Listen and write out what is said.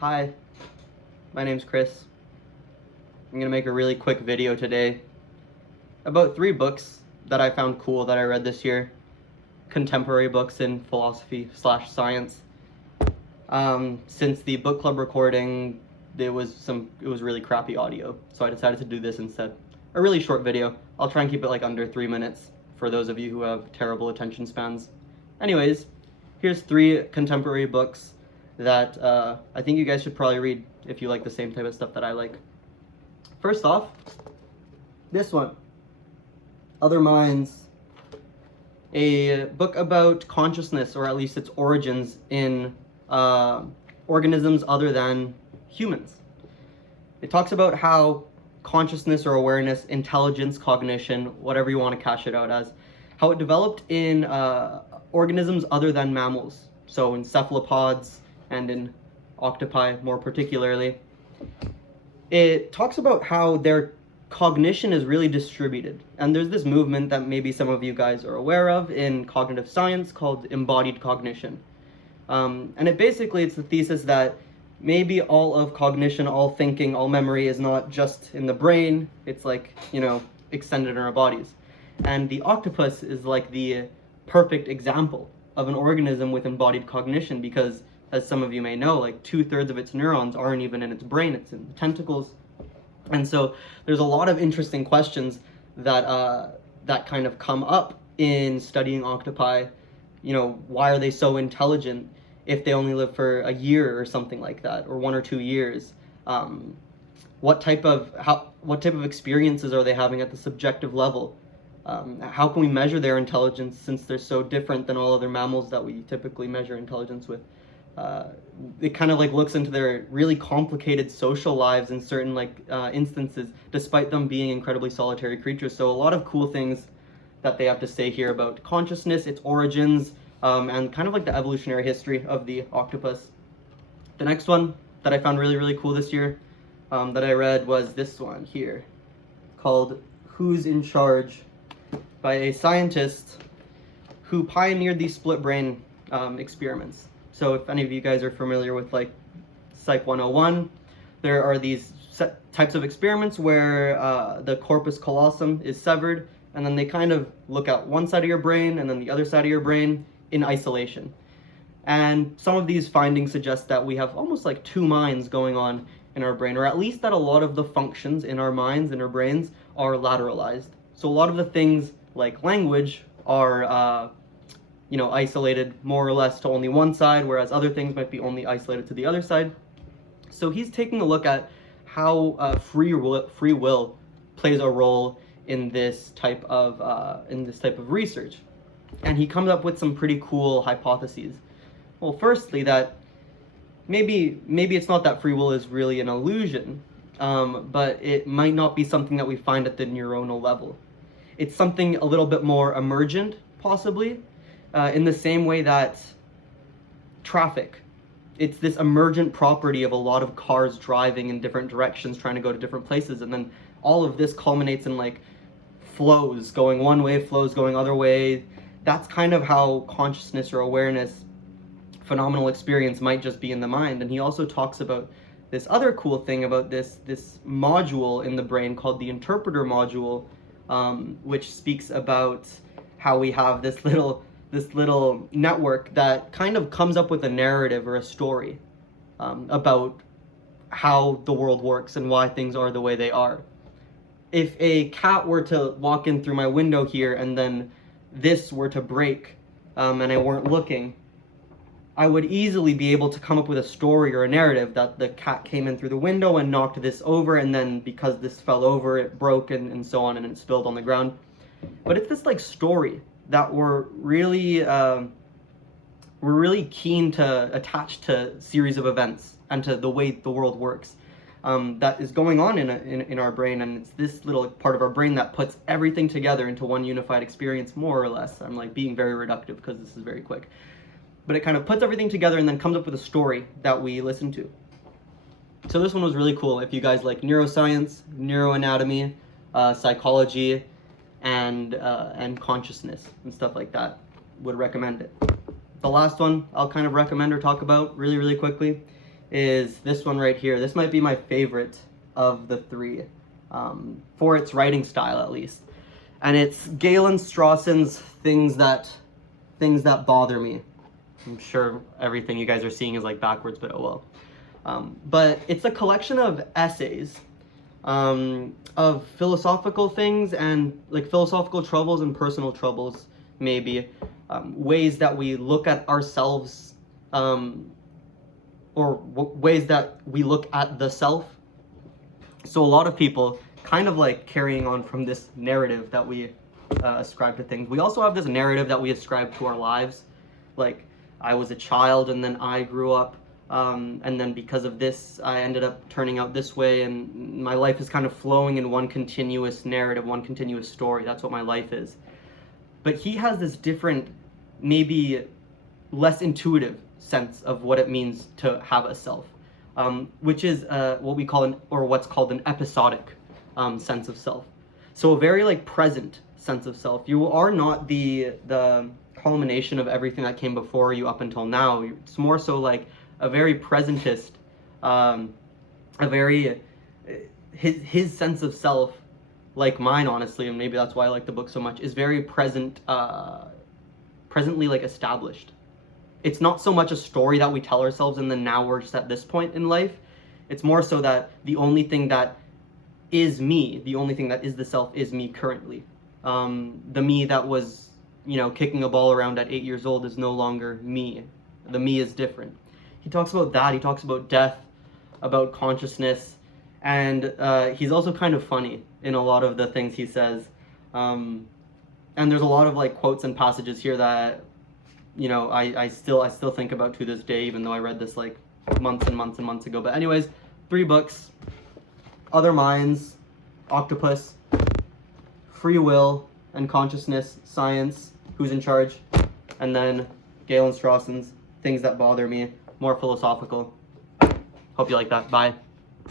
Hi, my name's Chris. I'm gonna make a really quick video today about 3 books that I found cool that I read this year. Contemporary books in philosophy/science. Since the book club recording, it was really crappy audio, so I decided to do this instead. A really short video. I'll try and keep it like under 3 minutes for those of you who have terrible attention spans. Anyways, here's 3 contemporary books that I think you guys should probably read if you like the same type of stuff that I like. First off, this one, Other Minds, a book about consciousness, or at least its origins in organisms other than humans. It talks about how consciousness or awareness, intelligence, cognition, whatever you want to cash it out as, how it developed in organisms other than mammals, so in cephalopods and in octopi more particularly. It talks about how their cognition is really distributed, and there's this movement that maybe some of you guys are aware of in cognitive science called embodied cognition. And it's the thesis that maybe all of cognition, all thinking, all memory is not just in the brain, it's like, extended in our bodies. And the octopus is like the perfect example of an organism with embodied cognition, because as some of you may know, like 2/3 of its neurons aren't even in its brain, it's in the tentacles. And so there's a lot of interesting questions that that kind of come up in studying octopi. Why are they so intelligent if they only live for a year or something like that, or 1 or 2 years? What type of experiences are they having at the subjective level? How can we measure their intelligence, since they're so different than all other mammals that we typically measure intelligence with? It kind of like looks into their really complicated social lives in certain instances, despite them being incredibly solitary creatures. So a lot of cool things that they have to say here about consciousness, its origins, and kind of like the evolutionary history of the octopus. The next one that I found really, really cool this year that I read was this one here, called Who's in Charge, by a scientist who pioneered these split brain experiments. So if any of you guys are familiar with like Psych 101, there are these types of experiments where the corpus callosum is severed, and then they kind of look at one side of your brain and then the other side of your brain in isolation. And some of these findings suggest that we have almost like 2 minds going on in our brain, or at least that a lot of the functions in our minds, in our brains, are lateralized. So a lot of the things like language are isolated more or less to only one side, whereas other things might be only isolated to the other side. So he's taking a look at how free will plays a role in this type of research, and he comes up with some pretty cool hypotheses. Well, firstly, that maybe it's not that free will is really an illusion, but it might not be something that we find at the neuronal level. It's something a little bit more emergent, possibly, in the same way that traffic, it's this emergent property of a lot of cars driving in different directions, trying to go to different places, and then all of this culminates in like flows going one way, flows going other way. That's kind of how consciousness or awareness, phenomenal experience, might just be in the mind. And he also talks about this other cool thing about this module in the brain called the interpreter module, which speaks about how we have this little network that kind of comes up with a narrative or a story about how the world works and why things are the way they are. If a cat were to walk in through my window here and then this were to break and I weren't looking, I would easily be able to come up with a story or a narrative that the cat came in through the window and knocked this over, and then because this fell over, it broke and so on, and it spilled on the ground. But it's this like story that we're really keen to attach to series of events and to the way the world works, that is going on in our brain. And it's this little part of our brain that puts everything together into one unified experience, more or less. I'm like being very reductive because this is very quick, but it kind of puts everything together and then comes up with a story that we listen to. So this one was really cool if you guys like neuroscience, neuroanatomy, psychology, and consciousness and stuff like that. Would recommend it. The last one I'll kind of recommend or talk about really, really quickly is this one right here. This might be my favorite of the three, for its writing style at least. And it's Galen Strawson's Things That Bother Me. I'm sure everything you guys are seeing is like backwards, but oh well. But it's a collection of essays, of philosophical things and like philosophical troubles and personal troubles, maybe, ways that we look at ourselves, ways that we look at the self. So a lot of people kind of like carrying on from this narrative that we ascribe to things. We also have this narrative that we ascribe to our lives, like I was a child and then I grew up, and then because of this I ended up turning out this way, and my life is kind of flowing in one continuous narrative, one continuous story. That's what my life is. But he has this different, maybe less intuitive sense of what it means to have a self, which is what we call what's called an episodic sense of self. So a very like present sense of self. You are not the culmination of everything that came before you up until now. It's more so like a very presentist, his sense of self, like mine honestly, and maybe that's why I like the book so much, is very presently like established. It's not so much a story that we tell ourselves and then now we're just at this point in life. It's more so that the only thing that is me, the only thing that is the self, is me currently. The me that was, kicking a ball around at 8 years old is no longer me. The me is different. He talks about that. He talks about death, about consciousness, and he's also kind of funny in a lot of the things he says. And there's a lot of like quotes and passages here that, I still think about to this day, even though I read this like months and months and months ago. But anyways, 3 books: Other Minds, Octopus, Free Will and Consciousness, Science, Who's in Charge, and then Galen Strawson's Things That Bother Me, more philosophical. Hope you like that. Bye.